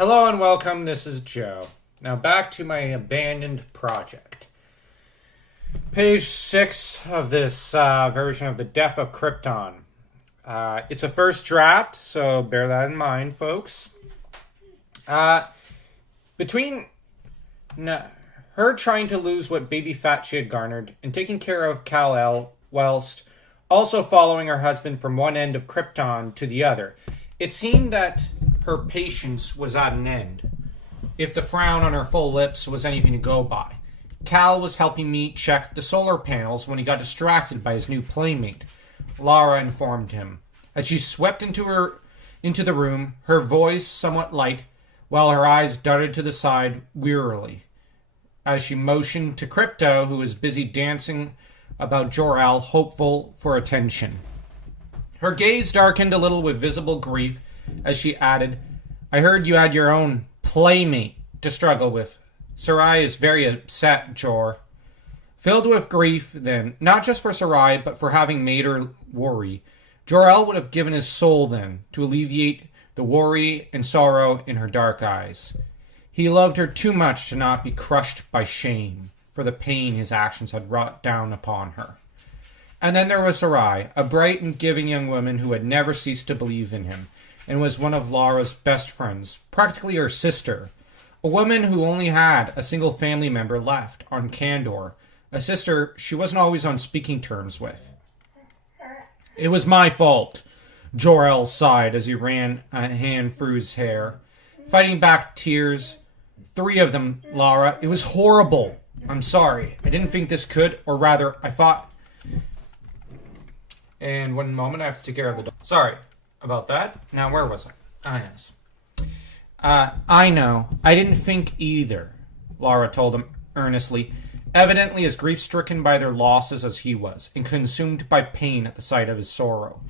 Hello and welcome, this is Joe. Now back to my abandoned project. Page 6 of this version of the Death of Krypton. It's a first draft, so bear that in mind, folks. Between her trying to lose what baby fat she had garnered and taking care of Kal-El whilst also following her husband from one end of Krypton to the other, it seemed that her patience was at an end, if the frown on her full lips was anything to go by. Cal was helping me check the solar panels when he got distracted by his new playmate, Lara informed him. As she swept into the room, her voice somewhat light, while her eyes darted to the side wearily, as she motioned to Krypto, who was busy dancing about Jor-El, hopeful for attention. Her gaze darkened a little with visible grief, as she added, "I heard you had your own playmate to struggle with. Sarai is very upset, Jor." Filled with grief, then, not just for Sarai, but for having made her worry, Jor-El would have given his soul then to alleviate the worry and sorrow in her dark eyes. He loved her too much to not be crushed by shame for the pain his actions had wrought down upon her. And then there was Sarai, a bright and giving young woman who had never ceased to believe in him, and was one of Lara's best friends, practically her sister, a woman who only had a single family member left on Kandor, a sister she wasn't always on speaking terms with. "It was my fault," Jor-El sighed as he ran a hand through his hair, fighting back tears. "3 of them, Lara. It was horrible. I'm sorry. I didn't think this could, or rather, I thought..." And one moment, I have to take care of the dog. Sorry about that. Now, where was I? Yes. I know. I didn't think either, Lara told him earnestly, evidently as grief-stricken by their losses as he was, and consumed by pain at the sight of his sorrow.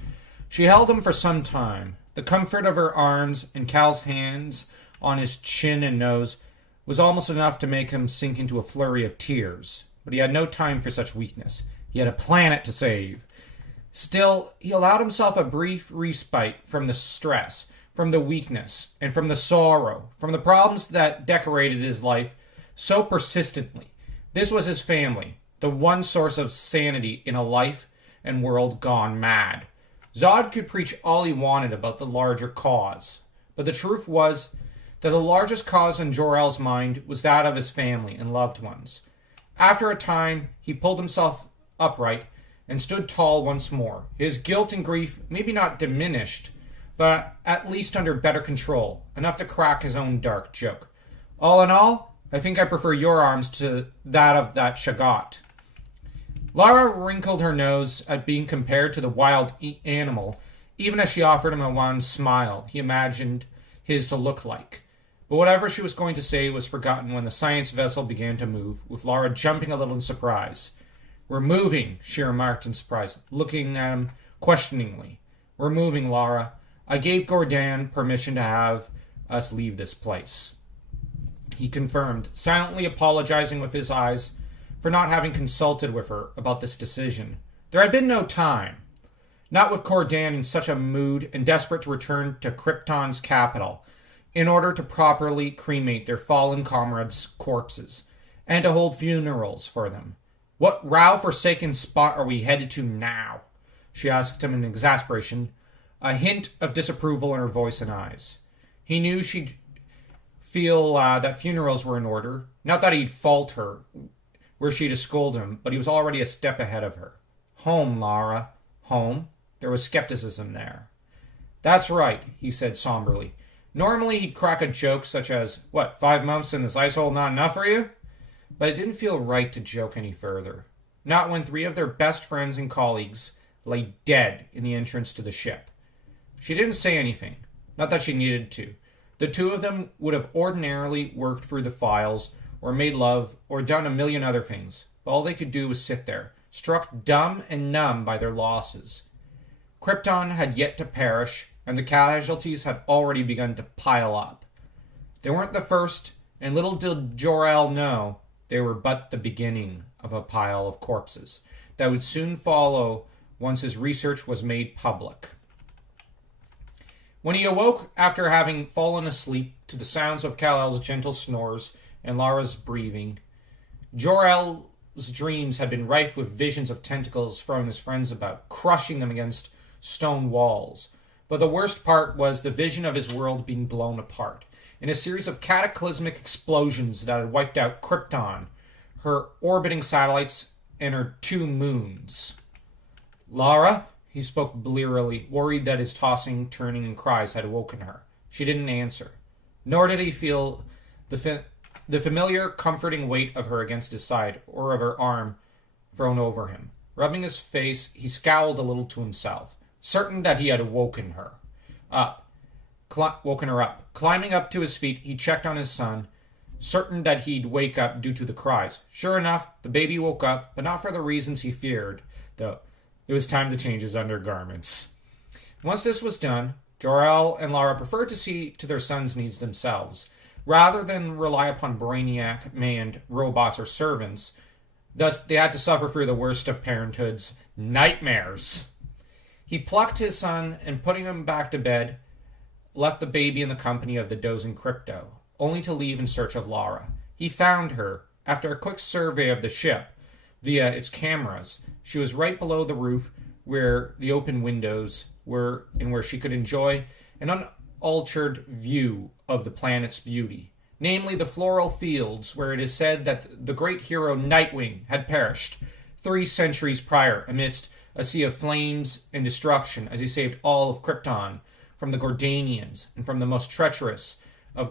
She held him for some time. The comfort of her arms and Cal's hands on his chin and nose was almost enough to make him sink into a flurry of tears. But he had no time for such weakness. He had a planet to save. Still, he allowed himself a brief respite from the stress, from the weakness, and from the sorrow, from the problems that decorated his life so persistently. This was his family, the one source of sanity in a life and world gone mad. Zod could preach all he wanted about the larger cause, but the truth was that the largest cause in Jor-El's mind was that of his family and loved ones. After a time, he pulled himself upright and stood tall once more, his guilt and grief maybe not diminished, but at least under better control, enough to crack his own dark joke. "All in all, I think I prefer your arms to that of that Shagat." Lara wrinkled her nose at being compared to the wild animal, even as she offered him a wan smile he imagined his to look like. But whatever she was going to say was forgotten when the science vessel began to move, with Lara jumping a little in surprise. "We're moving," she remarked in surprise, looking at him questioningly. "We're moving, Lara. I gave Gordan permission to have us leave this place," he confirmed, silently apologizing with his eyes for not having consulted with her about this decision. There had been no time. Not with Gordan in such a mood and desperate to return to Krypton's capital in order to properly cremate their fallen comrades' corpses and to hold funerals for them. "What row-forsaken spot are we headed to now?" she asked him in exasperation, a hint of disapproval in her voice and eyes. He knew she'd feel that funerals were in order, not that he'd fault her were she to scold him, but he was already a step ahead of her. "Home, Lara. Home?" There was skepticism there. "That's right," he said somberly. Normally he'd crack a joke such as, "What, 5 months in this ice hole not enough for you?" But it didn't feel right to joke any further. Not when 3 of their best friends and colleagues lay dead in the entrance to the ship. She didn't say anything. Not that she needed to. The 2 of them would have ordinarily worked through the files, or made love, or done a million other things. But all they could do was sit there, struck dumb and numb by their losses. Krypton had yet to perish, and the casualties had already begun to pile up. They weren't the first, and little did Jor-El know they were but the beginning of a pile of corpses that would soon follow once his research was made public. When he awoke after having fallen asleep to the sounds of Kal-El's gentle snores and Lara's breathing, Jor-El's dreams had been rife with visions of tentacles throwing his friends about, crushing them against stone walls. But the worst part was the vision of his world being blown apart in a series of cataclysmic explosions that had wiped out Krypton, her orbiting satellites, and her 2 moons. Lara? He spoke blearily, worried that his tossing, turning, and cries had awoken her. She didn't answer. Nor did he feel the familiar, comforting weight of her against his side, or of her arm thrown over him. Rubbing his face, he scowled a little to himself, certain that he had woken her up. Climbing up to his feet, he checked on his son, certain that he'd wake up due to the cries. Sure enough, the baby woke up, but not for the reasons he feared, though. It was time to change his undergarments. Once this was done, Jor-El and Lara preferred to see to their son's needs themselves, rather than rely upon brainiac-manned robots or servants. Thus, they had to suffer through the worst of parenthood's nightmares. He plucked his son and, putting him back to bed, left the baby in the company of the dozing Crypto, only to leave in search of Lara. He found her, after a quick survey of the ship, via its cameras. She was right below the roof, where the open windows were, and where she could enjoy an unaltered view of the planet's beauty, namely the floral fields where it is said that the great hero Nightwing had perished 3 centuries prior amidst a sea of flames and destruction as he saved all of Krypton from the Gordanians and from the most treacherous of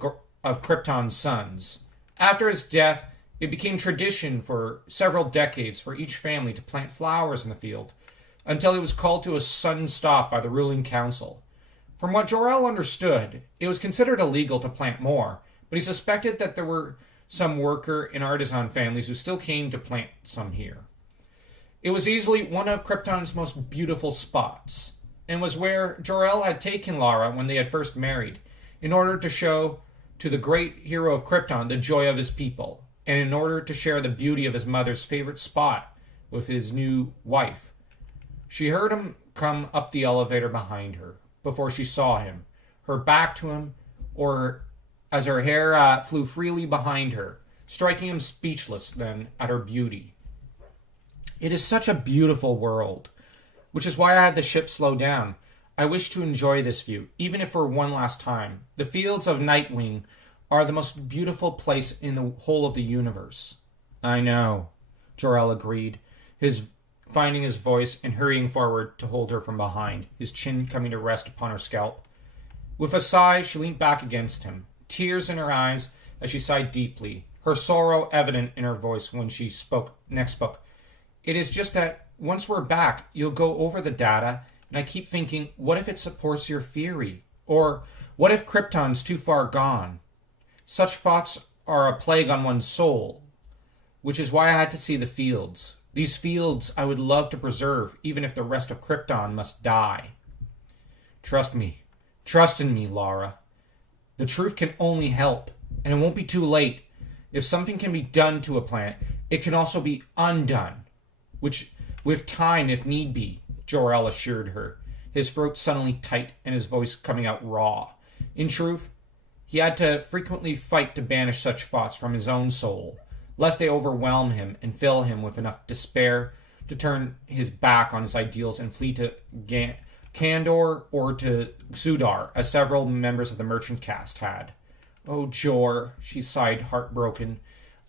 Krypton's sons. After his death, it became tradition for several decades for each family to plant flowers in the field, until it was called to a sudden stop by the ruling council. From what Jor-El understood, it was considered illegal to plant more, but he suspected that there were some worker and artisan families who still came to plant some here. It was easily one of Krypton's most beautiful spots, and was where Jor-El had taken Lara when they had first married, in order to show to the great hero of Krypton the joy of his people, and in order to share the beauty of his mother's favorite spot with his new wife. She heard him come up the elevator behind her, before she saw him, her back to him, or as her hair flew freely behind her, striking him speechless then at her beauty. It is such a beautiful world, which is why I had the ship slow down. I wish to enjoy this view, even if for one last time. The fields of Nightwing are the most beautiful place in the whole of the universe. I know, Jor-El agreed, finding his voice and hurrying forward to hold her from behind, his chin coming to rest upon her scalp. With a sigh, she leaned back against him, tears in her eyes as she sighed deeply, her sorrow evident in her voice when she next spoke. It is just that once we're back, you'll go over the data, and I keep thinking, what if it supports your theory? Or what if Krypton's too far gone? Such thoughts are a plague on one's soul, which is why I had to see the fields. These fields I would love to preserve, even if the rest of Krypton must die. Trust me. Trust in me, Lara. The truth can only help, and it won't be too late. If something can be done to a planet, it can also be undone, which, with time if need be, Jor-El assured her, his throat suddenly tight and his voice coming out raw. In truth, he had to frequently fight to banish such thoughts from his own soul, lest they overwhelm him and fill him with enough despair to turn his back on his ideals and flee to Kandor or to Xudar, as several members of the merchant caste had. Oh, Jor, she sighed, heartbroken,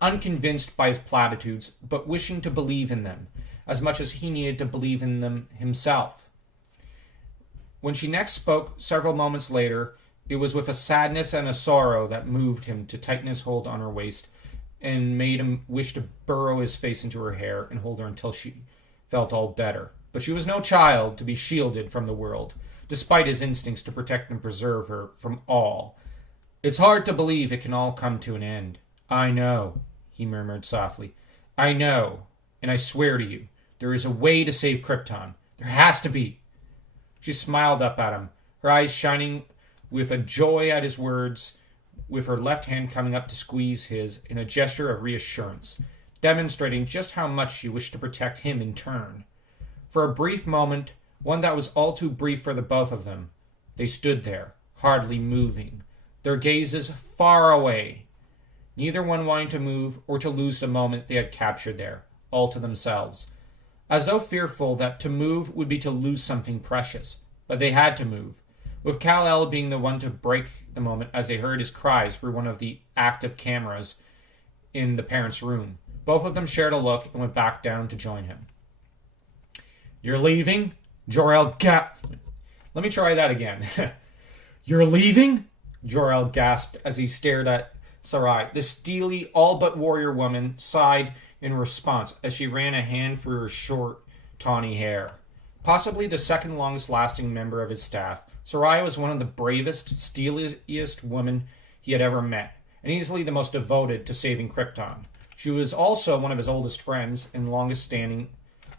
unconvinced by his platitudes, but wishing to believe in them, as much as he needed to believe in them himself. When she next spoke, several moments later, it was with a sadness and a sorrow that moved him to tighten his hold on her waist and made him wish to burrow his face into her hair and hold her until she felt all better. But she was no child to be shielded from the world, despite his instincts to protect and preserve her from all. It's hard to believe it can all come to an end. I know, he murmured softly. I know, and I swear to you, there is a way to save Krypton. There has to be. She smiled up at him, her eyes shining with a joy at his words, with her left hand coming up to squeeze his in a gesture of reassurance, demonstrating just how much she wished to protect him in turn. For a brief moment, one that was all too brief for the both of them, they stood there, hardly moving, their gazes far away, neither one wanting to move or to lose the moment they had captured there, all to themselves, as though fearful that to move would be to lose something precious. But they had to move, with Kal-El being the one to break the moment as they heard his cries through one of the active cameras in the parents' room. Both of them shared a look and went back down to join him. "You're leaving?" Jor-El Let me try that again. "You're leaving?" Jor-El gasped as he stared at Sarai. The steely, all-but warrior woman sighed in response as she ran a hand through her short, tawny hair. Possibly the second longest-lasting member of his staff, Sarai was one of the bravest, steeliest women he had ever met, and easily the most devoted to saving Krypton. She was also one of his oldest friends and longest-standing,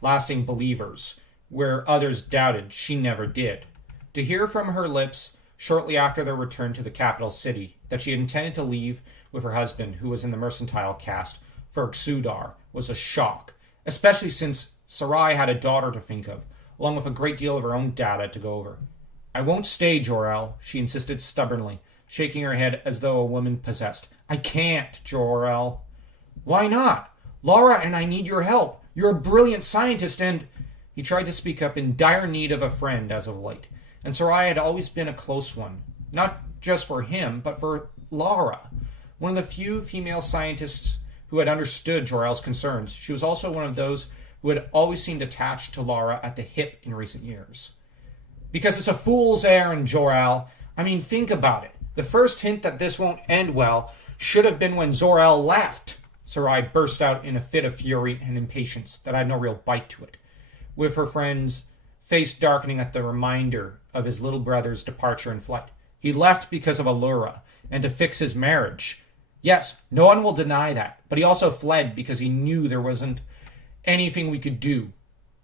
lasting believers, where others doubted she never did. To hear from her lips shortly after their return to the capital city that she had intended to leave with her husband, who was in the mercantile caste, for Xudar, was a shock, especially since Sarai had a daughter to think of, along with a great deal of her own data to go over. "I won't stay, Jor-El," she insisted stubbornly, shaking her head as though a woman possessed. "I can't, Jor-El." "Why not? Lara and I need your help. You're a brilliant scientist and—" He tried to speak up, in dire need of a friend as of late, and Sarai had always been a close one, not just for him, but for Lara. One of the few female scientists who had understood Jor-El's concerns, she was also one of those who had always seemed attached to Lara at the hip in recent years. "Because it's a fool's errand, Jor-El. I mean, think about it. The first hint that this won't end well should have been when Zor-El left." Sarai burst out in a fit of fury and impatience that had no real bite to it, with her friend's face darkening at the reminder of his little brother's departure and flight. "He left because of Allura, and to fix his marriage. Yes, no one will deny that, but he also fled because he knew there wasn't anything we could do.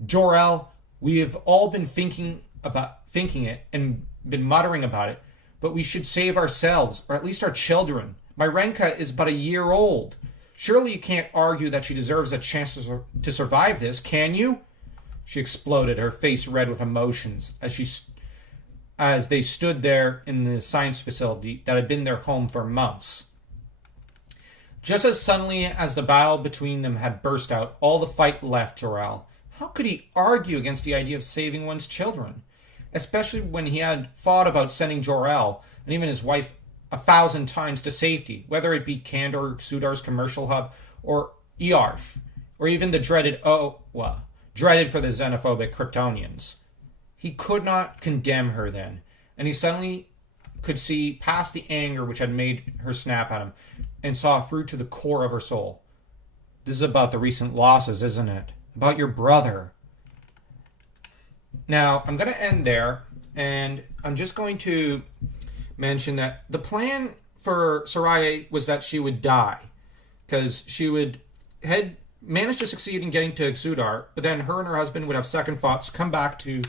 Jor-El, we have all been thinking it and been muttering about it, but we should save ourselves, or at least our children. Myrenka is but a year old. Surely you can't argue that she deserves a chance to survive this, can you?" She exploded, her face red with emotions, as they stood there in the science facility that had been their home for months. Just as suddenly as the battle between them had burst out, all the fight left Jor-El. How could he argue against the idea of saving one's children? Especially when he had thought about sending Jor-El, and even his wife, 1,000 times to safety, whether it be Kandor, Xudar's commercial hub, or Earth, or even the dreaded for the xenophobic Kryptonians. He could not condemn her then, and he suddenly could see past the anger which had made her snap at him, and saw through to the core of her soul. "This is about the recent losses, isn't it? About your brother." Now, I'm going to end there, and I'm just going to mention that the plan for Sarai was that she would die, because she had managed to succeed in getting to Xudar, but then her and her husband would have second thoughts, come back to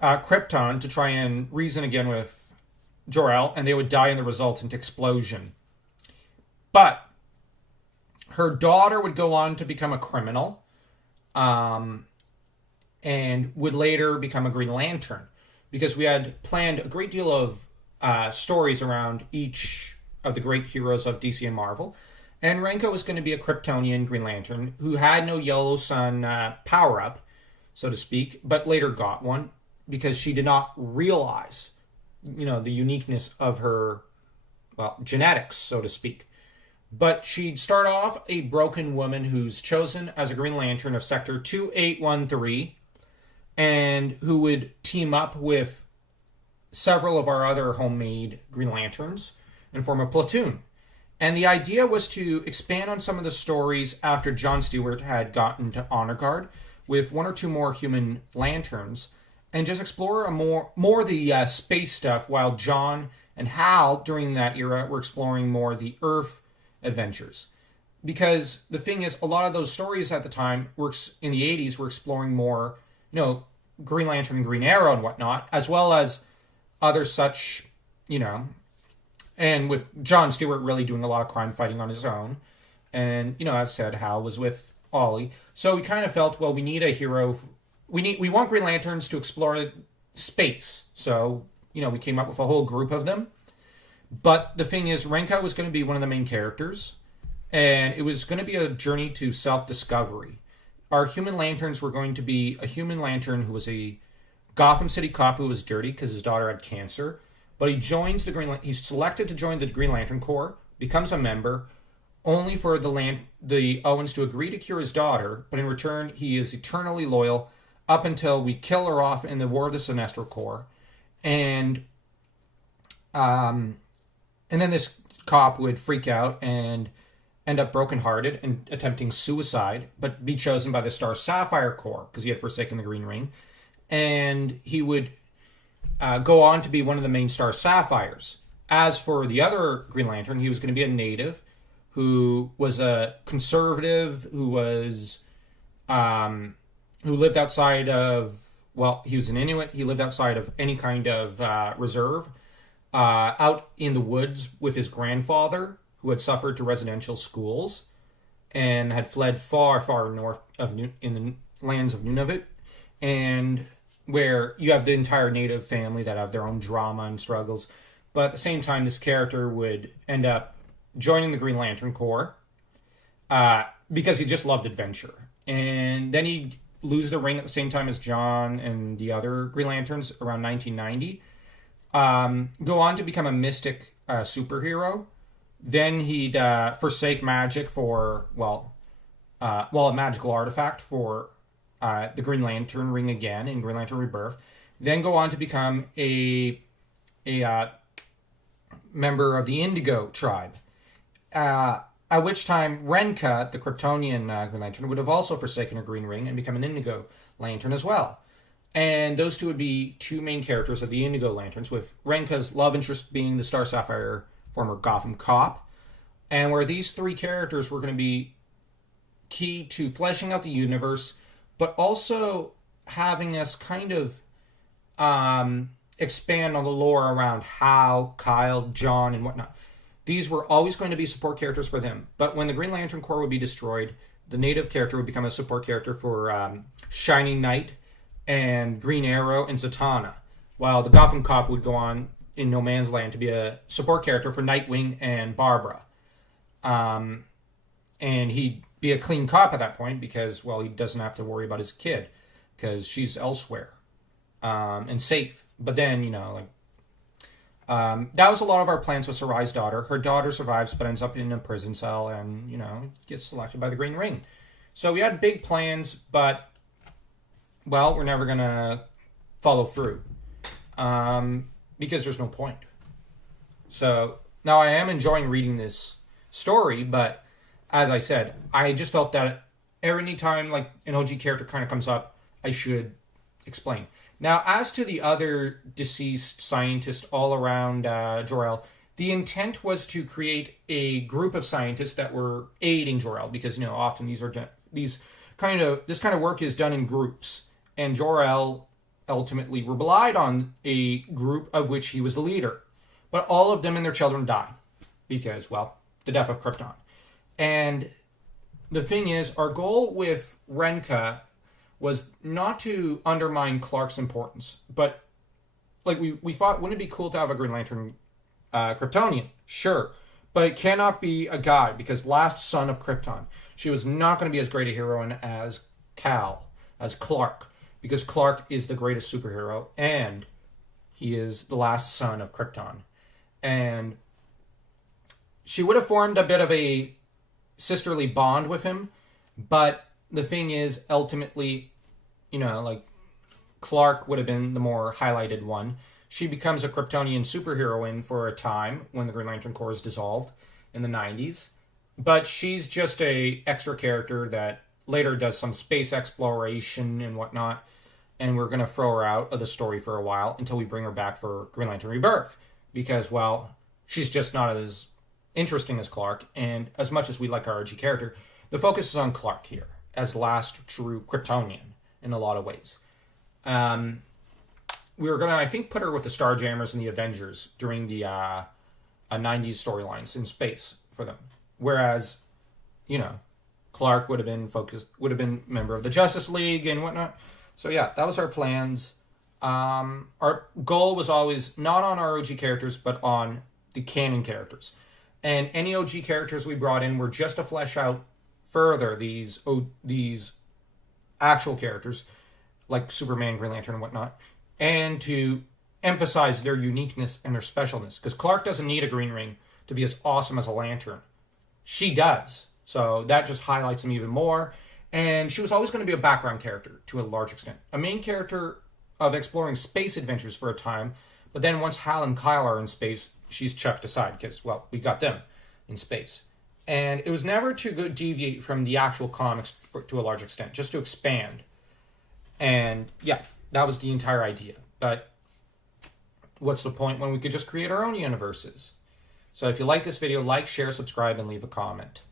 Krypton to try and reason again with Jor-El, and they would die in the resultant explosion. But her daughter would go on to become a criminal, and would later become a Green Lantern, because we had planned a great deal of stories around each of the great heroes of DC and Marvel. And Renko was going to be a Kryptonian Green Lantern who had no Yellow Sun power-up, so to speak, but later got one because she did not realize, the uniqueness of her, genetics, so to speak. But she'd start off a broken woman who's chosen as a Green Lantern of Sector 2813, and who would team up with several of our other homemade Green Lanterns and form a platoon. And the idea was to expand on some of the stories after John Stewart had gotten to Honor Guard with one or two more human lanterns, and just explore more the space stuff, while John and Hal during that era were exploring more the Earth adventures. Because the thing is, a lot of those stories at the time in the 80s were exploring more, Green Lantern and Green Arrow and whatnot, as well as other such, and with John Stewart really doing a lot of crime fighting on his own. And, as I said, Hal was with Ollie. So we kind of felt, well, we need a hero. We want Green Lanterns to explore space. So we came up with a whole group of them. But the thing is, Renka was going to be one of the main characters, and it was going to be a journey to self-discovery. Our human lanterns were going to be a human lantern who was a Gotham City cop who was dirty because his daughter had cancer, but he's selected to join the Green Lantern Corps, becomes a member, only for the Owens to agree to cure his daughter, but in return he is eternally loyal up until we kill her off in the War of the Sinestro Corps, and then this cop would freak out and end up brokenhearted and attempting suicide, but be chosen by the Star Sapphire Corps because he had forsaken the Green Ring. And he would go on to be one of the main Star Sapphires. As for the other Green Lantern, he was going to be a native who was a conservative, who lived outside of, he was an Inuit. He lived outside of any kind of reserve, out in the woods with his grandfather, who had suffered to residential schools and had fled far, far north in the lands of Nunavut, and where you have the entire native family that have their own drama and struggles. But at the same time, this character would end up joining the Green Lantern Corps because he just loved adventure. And then he'd lose the ring at the same time as John and the other Green Lanterns around 1990. Go on to become a mystic superhero. Then he'd forsake magic for, a magical artifact for the Green Lantern ring again in Green Lantern Rebirth. Then go on to become a member of the Indigo tribe. At which time Renka, the Kryptonian Green Lantern, would have also forsaken her green ring and become an Indigo Lantern as well. And those two would be two main characters of the Indigo Lanterns, with Renka's love interest being the Star Sapphire former Gotham cop. And where these three characters were going to be key to fleshing out the universe, but also having us kind of expand on the lore around Hal, Kyle, John, and whatnot. These were always going to be support characters for them. But when the Green Lantern Corps would be destroyed, the native character would become a support character for Shining Knight and Green Arrow and Zatanna, while the Gotham cop would go on in No Man's Land to be a support character for Nightwing and Barbara. And he'd be a clean cop at that point because, he doesn't have to worry about his kid because she's elsewhere and safe. But then, that was a lot of our plans with Sarai's daughter. Her daughter survives but ends up in a prison cell and, gets selected by the Green Ring. So we had big plans, but, we're never going to follow through because there's no point. So now I am enjoying reading this story, but as I said, I just felt that every time an OG character kind of comes up, I should explain. Now, as to the other deceased scientists all around Jor-El, the intent was to create a group of scientists that were aiding Jor-El because often this kind of work is done in groups, and Jor-El ultimately relied on a group of which he was the leader, but all of them and their children die because the Death of Krypton. And the thing is, our goal with Renka was not to undermine Clark's importance, but we thought, wouldn't it be cool to have a Green Lantern Kryptonian? Sure, but it cannot be a guy because last son of Krypton. She was not going to be as great a heroine as Clark, because Clark is the greatest superhero and he is the last son of Krypton. And she would have formed a bit of a sisterly bond with him, but the thing is, ultimately, Clark would have been the more highlighted one. She becomes a Kryptonian superheroine for a time when the Green Lantern Corps is dissolved in the 90s, but she's just a extra character that later does some space exploration and whatnot, and we're going to throw her out of the story for a while until we bring her back for Green Lantern Rebirth, because, she's just not as interesting as Clark, and as much as we like our OG character, the focus is on Clark here as the last true Kryptonian in a lot of ways. We were going to, I think, put her with the Starjammers and the Avengers during the 90s storylines in space for them. Whereas, Clark would have been member of the Justice League and whatnot. So yeah, that was our plans. Our goal was always not on our OG characters, but on the canon characters. And any OG characters we brought in were just to flesh out further these actual characters, like Superman, Green Lantern, and whatnot, and to emphasize their uniqueness and their specialness. Because Clark doesn't need a green ring to be as awesome as a Lantern. She does. So that just highlights him even more. And she was always going to be a background character to a large extent. A main character of exploring space adventures for a time, but then once Hal and Kyle are in space, she's chucked aside because, well, we got them in space. And it was never to go deviate from the actual comics to a large extent, just to expand. And yeah, that was the entire idea. But what's the point when we could just create our own universes? So if you like this video, like, share, subscribe, and leave a comment.